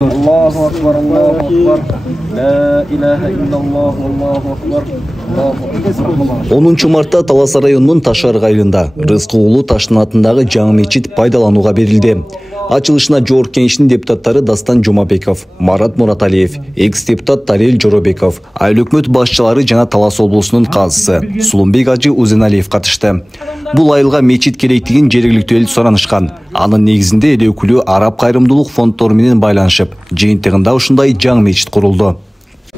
Allahu akbar, Allahu akbar. La ilahe illallah, Allahu akbar. 10 Мартта Талас районунун Ташар айылында Рызкы уулу Таштын атындагы жаңы мечит пайдаланууга берилди. Ачылышына Жогорку Кеңештин депутаттары Дастан Жумабеков, Марат Мураталиев, экс-депутат Тарел Жоробеков, айыл өкмөт башчылары жана Талас облусунун казысы Сулумбек Ажы Узеналиев катышты. Бул айылга мечит керектигин жергиликтүү эл суранышкан. Анын негизинде эл өкүлү араб кайрымдуулук фонддору менен байланышып, жыйынтыгында ушундай жаңы мечит курулду.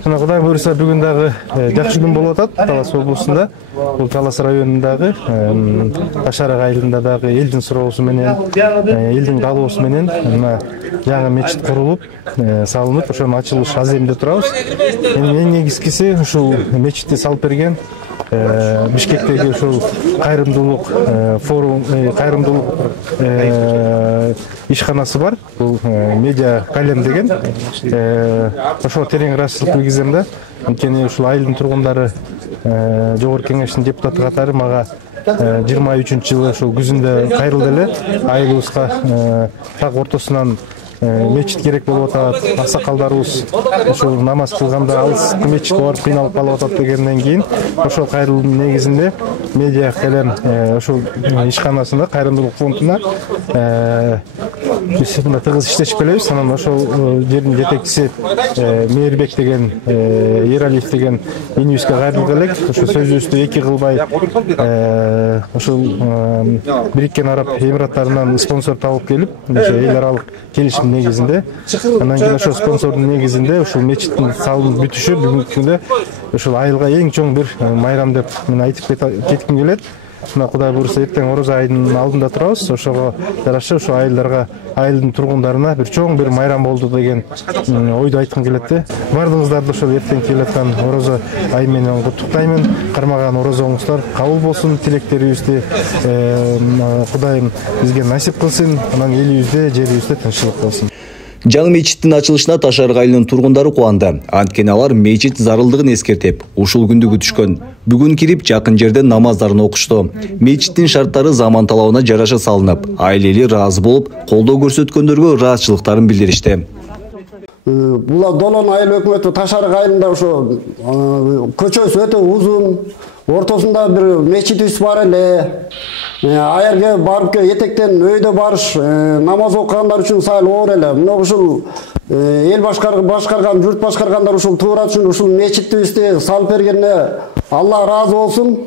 Кудай буюрса бүгүн дагы жакшы күн болуп атат Талас облусунда. Бул Талас районундагы Ташар айылында дагы элдин суроосу менен, элдин каалоосу менен мына жаңы мечит курулуп, салынып, ошонун ачылыш аземде турабыз. Эң негизгиси ушул мечитти салып берген Бишкектеги ушул кайрымдуулук форум, кайрымдуулук ишканасы бар. Бул медиа калем деген. Ошого терең ыраазычылык билгизем да. Анткени ушул айылдын тургундары Жогорку Кеңештин депутаты катары мага 23-жылы ушул күзүндө кайрылды эле. Айылыбызга так ортосунан мечит керек болуп атат. Аксакалдарыбыз ошол намаз кылганда алыс мечитке барып кыйналып калып атат дегенден кийин ошол кайрылуунун негизинде медиа калем ошол ишканасында кайрымдуулук фондуна биз мына тыгыз иштешип келебиз. Анан ошол жердин жетекчиси Мээрбек деген Эралиев деген инибизге кайрылгы элек. Ошо сөзүбүздү эки кылбай ошол Бириккен Араб Эмираттарынан спонсор табып келип, ошо эл аралык келишим негизинде, анан кийин ошо спонсордун негизинде ушул мечиттин салынып бүтүшү бүгүнкү күндө ушул айылга эң чоң бир майрам деп мен айтып кетким келет. Мына Кудай буюрса эртең Орозо айынын алдында турабыз. Ошого жараша ушул айылдарга, айылдын тургундарына бир чоң бир майрам болду деген ойду айткым келет да. Бардыгыңыздарды ошол эртең келаткан Орозо айы менен куттуктаймын. Кармаган орозоңуздар кабыл болсун, тилектерибизди Кудайым бизге насип кылсын. Анан элибизде, жерибизде тынччылык болсун. Жаңы мечиттин ачылышына Ташар айылынын тургундары кубанды. Анткени алар мечит зарылдыгын эскертип, ушул күндү күтүшкөн. Бүгүн кирип жакын жерде намаздарын окушту. Мечиттин шарттары заман талабына жараша салынып, айыл эли ыраазы болуп, колдоо көрсөткөндөргө ыраазычылыктарын билдиришти. Бул Долон айыл өкмөтү Ташар айылында ошо көчөсү өтө узун, ортосунда бир мечитибиз бар эле. Аярга барып этектен өйдө барыш намаз окугандар үчүн сайыл оор эле. Мына ушул эл башкарган, журт башкаргандар ушул туурат үчүн ушул мечитибизди салып бергенине Алла ыраазы болсун.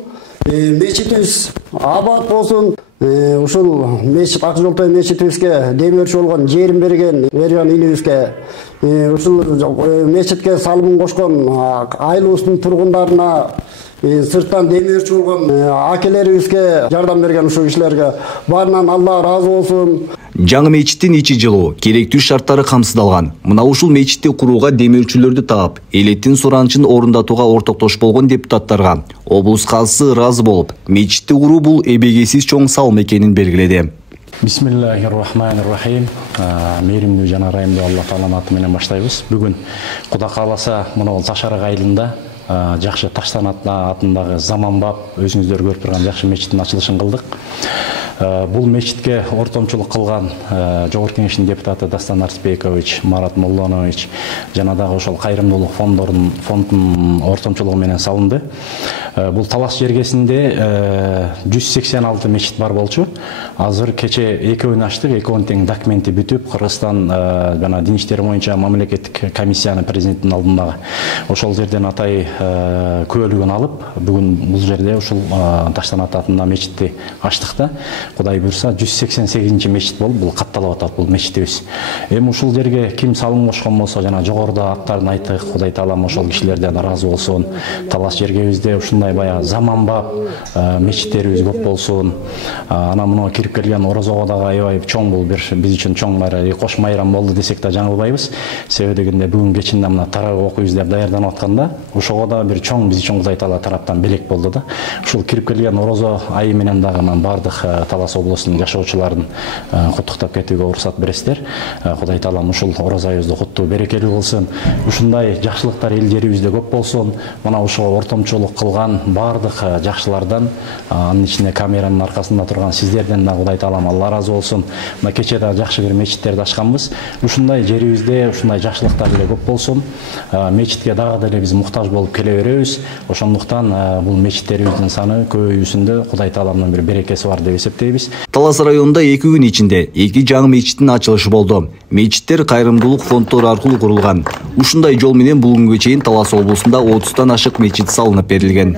Мечитибиз абад болсун. Ушул мечит Ак Жолтой мечитибизге демөөрчү болгон жерин берген инибизге, ушул мечитке салымын кошкон айылыбыздын тургундарына, сырттан демөөрчү болгон акелерибизге жардам берген ушул кишилерге баарынан Алла ыраазы болсун. Жаңы мечиттин ичи жылуу, керектүү шарттары камсыздалган. Мына ушул мечитти курууга демөөрчүлөрдү таап, элеттин суранычын орундатууга ортоктошуп болгон депутаттарга облус казысы ыраазы болуп, мечитти куруу бул эбегейсиз чоң салым экенин белгиледи. Бисмиллахир-рахманир-рахим. Мээримдүү жана ырайымдуу Алла Тааланын аты менен баштайбыз. Бүгүн Кудай кааласа мына Ташар айылында жакшы Таштан атындагы заманбап өзүңүздөр көрүп турган жакшы мечиттин ачылышын кылдык. Бул мечитке ортомчулук кылган Жогорку Кеңештин депутаты Дастан Арсбекович, Марат Моллонович жана дагы ошол кайрымдуулук фондунун ортомчулугу менен салынды. Бул Талас жергесинде 186 мечит бар болчу. Азыр кече экөөнү ачтык, экөөнүн тең документи бүтүп, Кыргызстан жана дин иштери боюнча мамлекеттик комиссияны президенттин алдындагы ошол жерден атай күбөлүгүн алып, бүгүн бул жерде ушул Таштан атында мечитти ачтык да. Кудай буюрса 188 мечит болуп, бул катталып атат бул мечитибиз. Эми ушул жерге ким салым кошкон болсо, жана жогоруда аттарын айттык, Кудай Таалам ошол кишилерден ыраазы болсун. Талас жергебизде ушундай баягы заманбап мечиттерибиз көп болсун. Анан мына кирип келген Орозого дагы аябай чоң, бул бир биз үчүн чоң кош майрам болду десек да жаңылбайбыз. Себеби дегенде бүгүн кечинде мына тарап окуйбуз деп даярданып атканда, ошого да бир чоң биз үчүн Кудай Таала тараптан белек болду да. Ушул кирип келген Орозо айы менен дагы бардык Талас облусунун жашоочуларын куттуктап кетүүгө уруксат бересиздер. Кудай таалам ушул ораза айыбызды куттуу берекелүү кылсын. Ушундай жакшылыктар эл жерибизде көп болсун. Мына ушуга ортомчулук кылган бардык жакшылардан, анын ичинде камеранын аркасында турган сиздерден да Кудай таалам Алла разы болсун. Мына кече да жакшы бир мечиттерди ачканбыз. Ушундай жерибизде ушундай жакшылыктар эле көп болсун. Мечитке дагы деле биз муктаж болуп келе беребиз. Ошондуктан бул мечиттерибиздин саны көбөйүүсүндө Кудай таалам bir berekesi var деп эсептейбиз. Талас районунда 2 күн ичинде 2 жаңы мечиттин ачылышы болду. Мечиттер кайрымдуулук фонддору аркылуу курулган. Ушундай жол менен бүгүнгө чейин Талас облусунда 30тан ашык мечит салынып берилген.